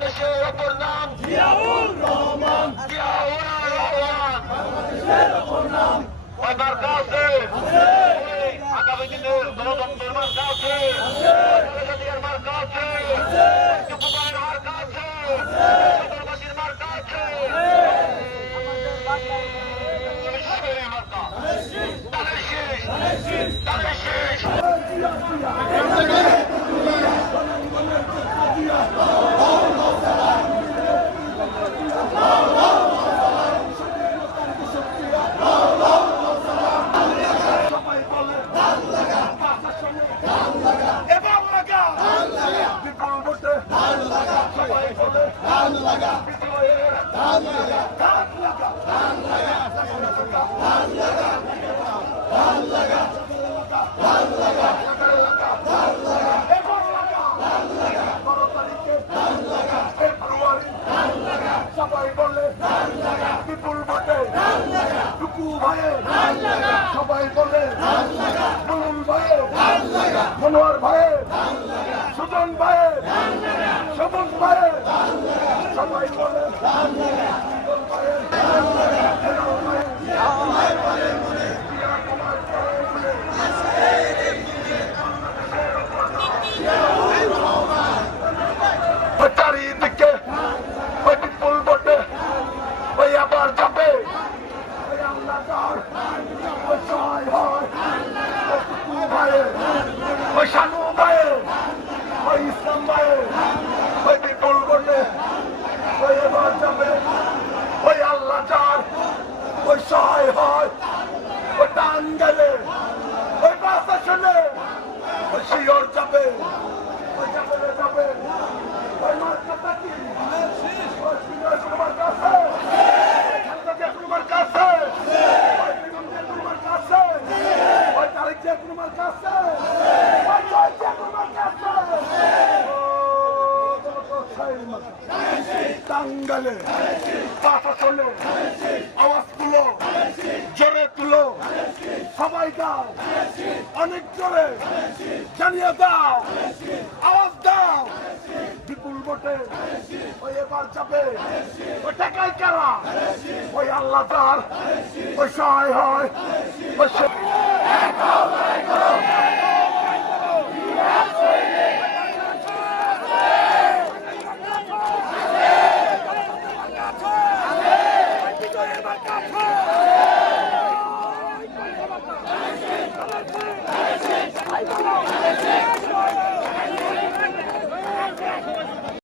বাংলাদেশের অপর নাম জিয়াউর রহমান। জিয়াউর রহমান। বাংলাদেশের সবাই বলে মনুল ভাই মনোয়ার ভাই সুজন ভাই সবুজ ভাই সবাই বলে তোমার কাছে টাঙ্গালে পাতা চলে আওয়াজ তুলো, জোরে তুলো। সবাই দাও, অনেক জোরে জানিয়ে দাও, আওয়াজ দাও। বিপুল বটে ওই এবার চাপে ওই টাকায় কারা? ওই আল্লাহ তার, ওই সহায় হয়, ওই এক হও লড়াই করো